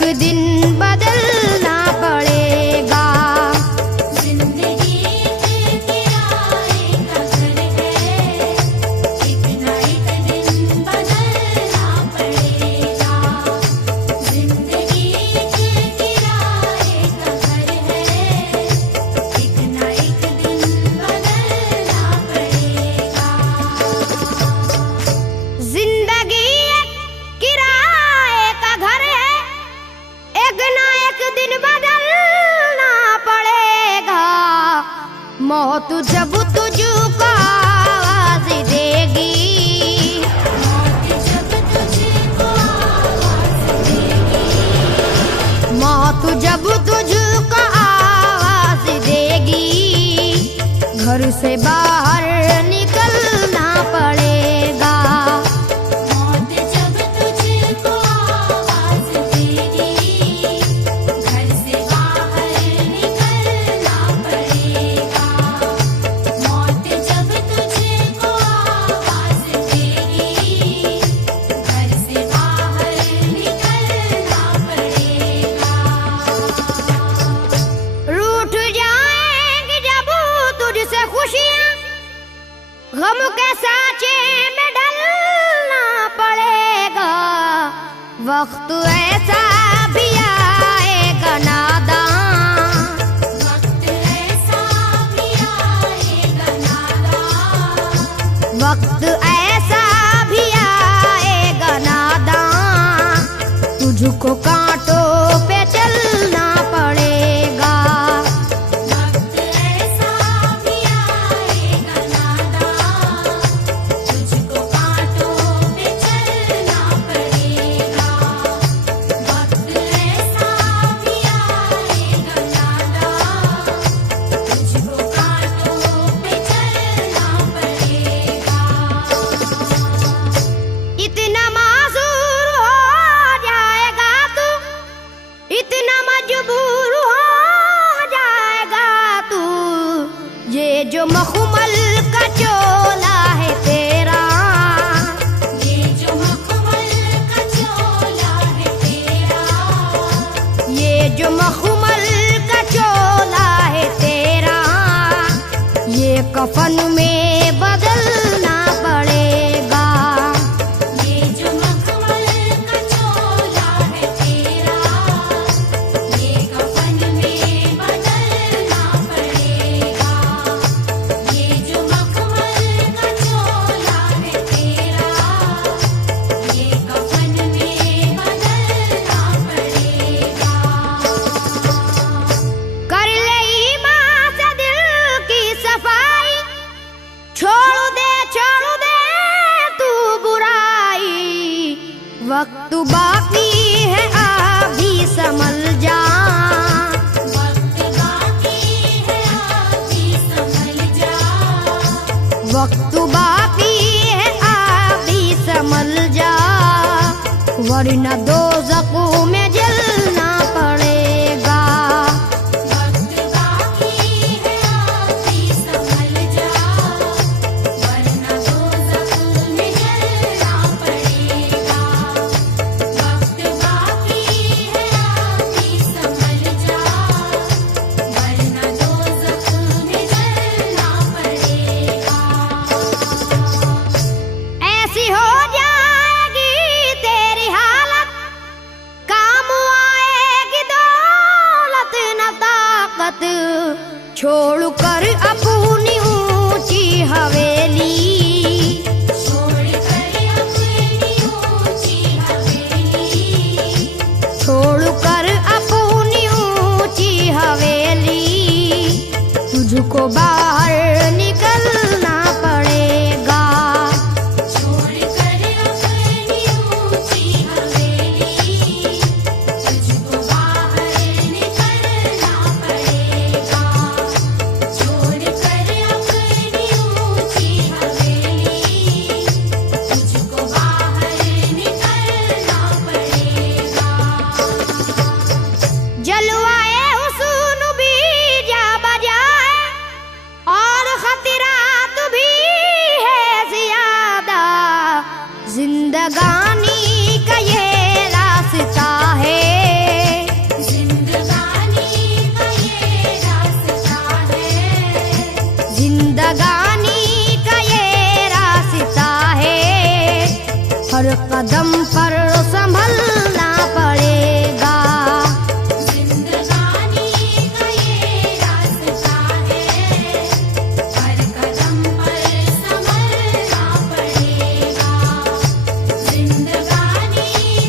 एक दिन बदलना पड़ेगा। जिंदगी एक किराए का घर है, एक ना एक दिन बदलना पड़ेगा। जिंदगी एक किराए का घर है, एक ना एक दिन बदलना पड़ेगा। जिंदगी एक किराए का घर है, एक ना एक दिन बदलना पड़ेगा। मौत जब तुझको आवाज देगी, मौत जब तुझको आवाज देगी, मौत जब तुझको आवाज देगी, घर से बाहर निकलना पड़ेगा। मौत जब तुझको आवाज देगी, घर से बाहर निकलना पड़ेगा। मौत जब तुझको आवाज देगी, घर से बाहर निकलना पड़ेगा। रूठ जाएंगी जब तुझसे खुशियां, गम के साँचे में ढलना पड़ेगा। वक्त ऐसा भी आएगा नादान, वक्त ऐसा भी आएगा नादान, वक्त ऐसा भी आएगा नादान, तुझको कांटों पे चलना पड़ेगा। वक्त ऐसा भी आएगा नादान, तुझको कांटों पे चलना पड़ेगा। वक्त ऐसा भी आएगा नादान, तुझको कांटों पे चलना पड़ेगा। इतना मासूर हो जाएगा तू, इतना मजबूर हो जाएगा तू, ये जो मखमल का चोला है तेरा, ये जो मखमल का चोला है तेरा, ये जो मखमल का चोला है तेरा, ये कफन में बदलना पड़ेगा। ये जो मखमल का चोला है तेरा, ये कफन में बदलना पड़ेगा। ये जो मखमल का चोला है तेरा, ये कफन में बदलना पड़ेगा। कर ले ईमान से दिल की सफाई, छोड़ दे तू बुराई। वक्त बाकी है अभी संभल जा, वक्त बाकी है अभी संभल जा, वक्त बाकी है अभी संभल जा, वरना दोज़ख में जलना पड़ेगा। वक्त बाकी है अभी संभल जा, वरना दोज़ख में जलना पड़ेगा। वक्त बाकी है अभी संभल जा, वरना दोज़ख में जलना पड़ेगा। ऐसी हो जाएगी तेरी हालत, काम आएगी दौलत न ताकत, छोड़ कर अपनी ऊंची हवेली, छोड़ कर अपनी ऊंची हवेली, छोड़ कर अपनी ऊंची हवेली, तुझको बाहर निकलना पड़ेगा। छोड़ कर अपनी ऊंची हवेली, तुझको बाहर निकलना पड़ेगा। छोड़ कर अपनी ऊंची हवेली, तुझको बाहर निकलना पड़ेगा। जलवाए हुस्न भी जा बजाए और खतरा जिंदगानी का ये रास्ता है, हर कदम पर संभलना पड़ेगा। जिंदगानी का ये रास्ता है, हर कदम पर संभलना पड़ेगा। जिंदगानी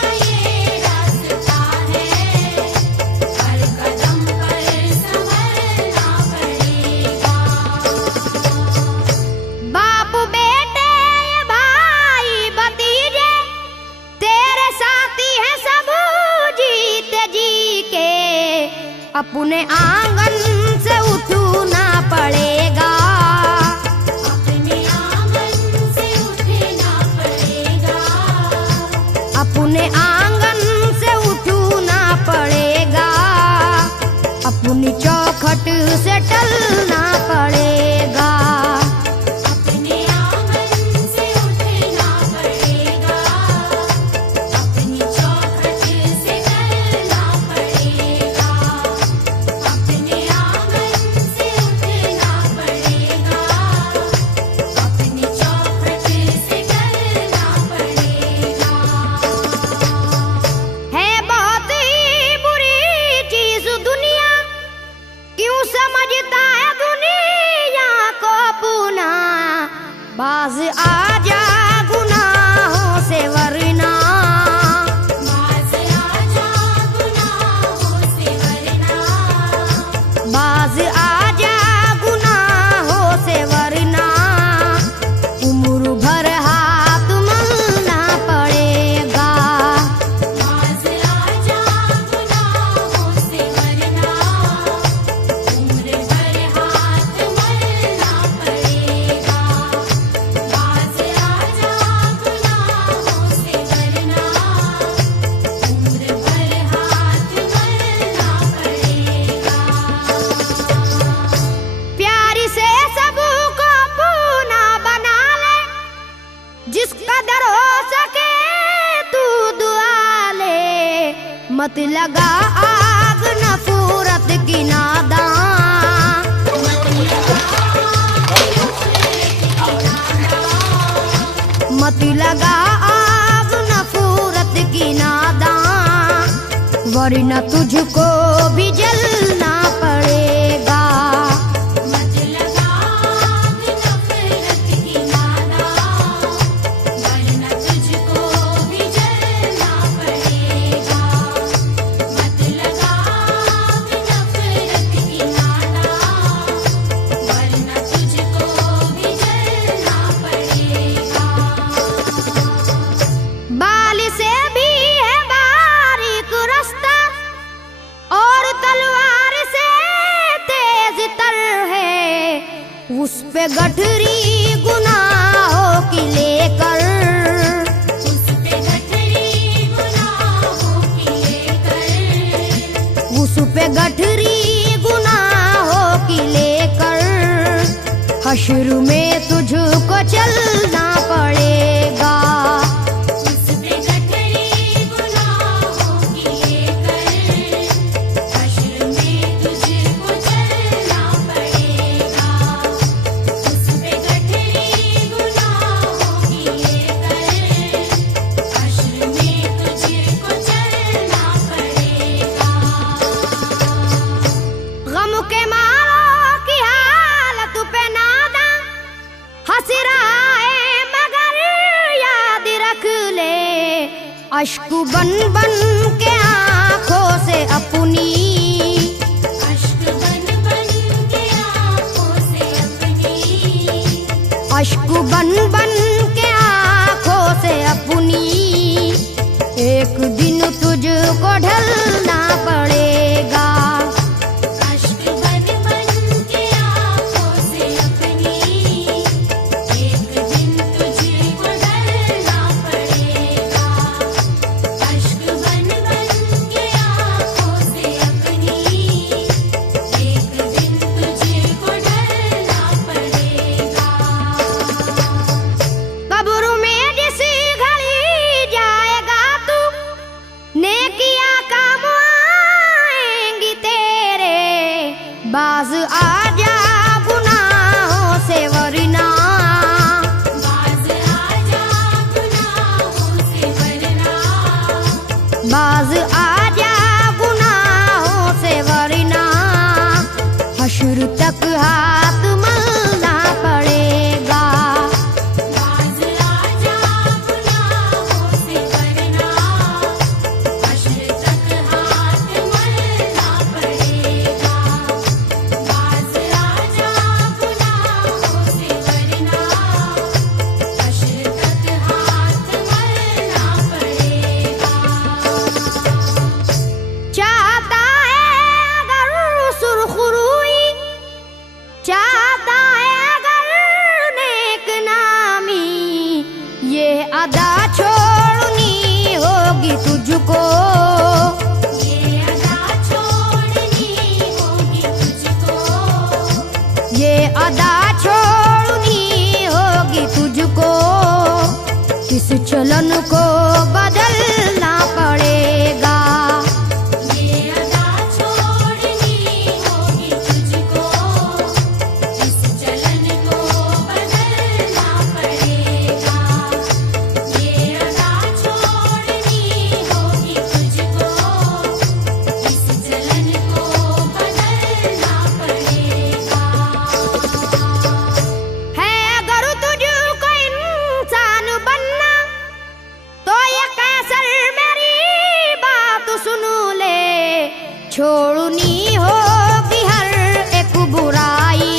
का ये रास्ता है, हर कदम पर संभलना पड़ेगा। बाप बेटे भाई भतीजे तेरे साथी हैं सब जीते जी के, अपने आंगन से उठना पड़ेगा। अपने आंगन से उठना पड़ेगा। अपने आंगन से उठना पड़ेगा, अपनी चौखट से टलना पड़ेगा। अपने आंगन से उठना पड़ेगा, अपनी चौखट से टलना पड़ेगा। अपने आंगन से उठना पड़ेगा, अपनी चौखट से टलना पड़ेगा। है बहुत ही बुरी चीज दुनिया, क्यों समझता है दुनिया को अपना। बाज आजा गुनाहों से वरना, बाज आजा गुनाहों से वरना। बाज आजा गुनाहों से वरना, उम्र भर हाथ मलना पड़ेगा। बाज आजा गुनाहों से वरना, उम्र भर हाथ मलना पड़ेगा। बाज आजा गुनाहों से वरना, उम्र भर हाथ मलना पड़ेगा। प्यार से सबको अपना बना ले, जिस कदर हो सके तू दुआ ले। मत लगा आग नफरत की नादान, मत लगा आग नफरत की नादान, वरना तुझको भी जलना पड़ेगा। मत लगा आग नफरत की नादान, वरना तुझको भी जलना पड़ेगा। मत लगा आग नफरत की नादान, वरना तुझको भी जलना पड़ेगा। बाल से भी है बारीक रास्ता, और तलवार से तेज तर है। उस पे गठरी गुनाहों की लेकर, उस पे गठरी गुनाहों की लेकर, उस पे गठरी गुनाहों की लेकर, हश्र में तुझको चलना पड़ेगा। उस पे गठरी गुनाहों की लेकर, हश्र में तुझको चलना पड़ेगा। उस पे गठरी गुनाहों की लेकर, हश्र में तुझको चलना पड़ेगा। गम के मारों की हालत पे नादा हंस रहा है, मगर याद रख ले, अश्क बन बन के आंखों से अपनी, अश्क बन बन के आँखों से अपनी, अश्क बन बन के आंखों से अपनी, एक दिन तुझको ढलना पड़ेगा। अश्क बन बन के आँखों से अपनी, एक दिन तुझको ढलना पड़ेगा। अश्क बन बन के आँखों से अपनी, एक दिन तुझको ढलना पड़ेगा। कब्र में जिस घड़ी जाएगा तू, नेकिया का मुआ को बदलना पड़ेगा। ये अदा छोड़नी होगी तुझको, इस चलन को बदलना पड़ेगा। ये अदा छोड़नी होगी तुझको, इस चलन को बदलना पड़ेगा। है अगर तुझको इंसान बनना तो ये कैसर मेरी बात सुन ले। छोड़नी होगी हर एक बुराई,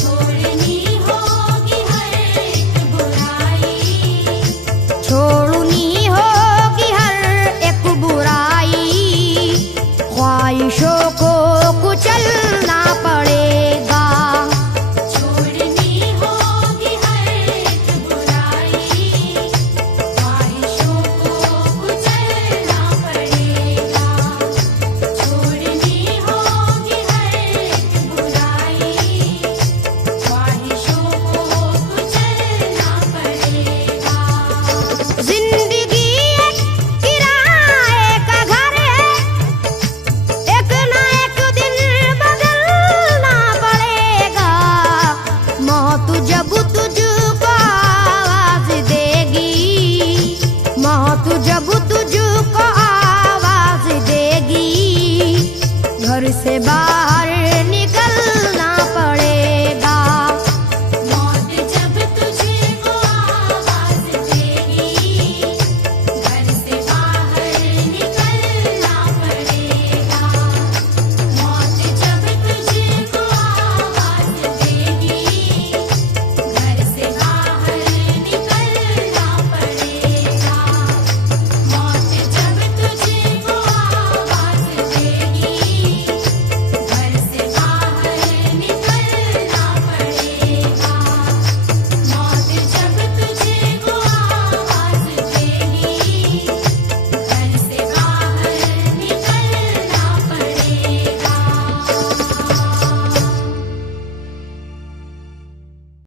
छोड़नी होगी हर एक बुराई, छोड़नी होगी हर एक बुराई। ख्वाहिशों को कुचलना पड़ेगा। छोड़नी होगी हर एक बुराई, ख्वाहिशों को कुचलना पड़ेगा। छोड़नी होगी हर एक बुराई, ख्वाहिशों को कुचलना पड़ेगा। जिंदगी एक किराए का घर है, एक ना एक दिन बदलना पड़ेगा। मौत जब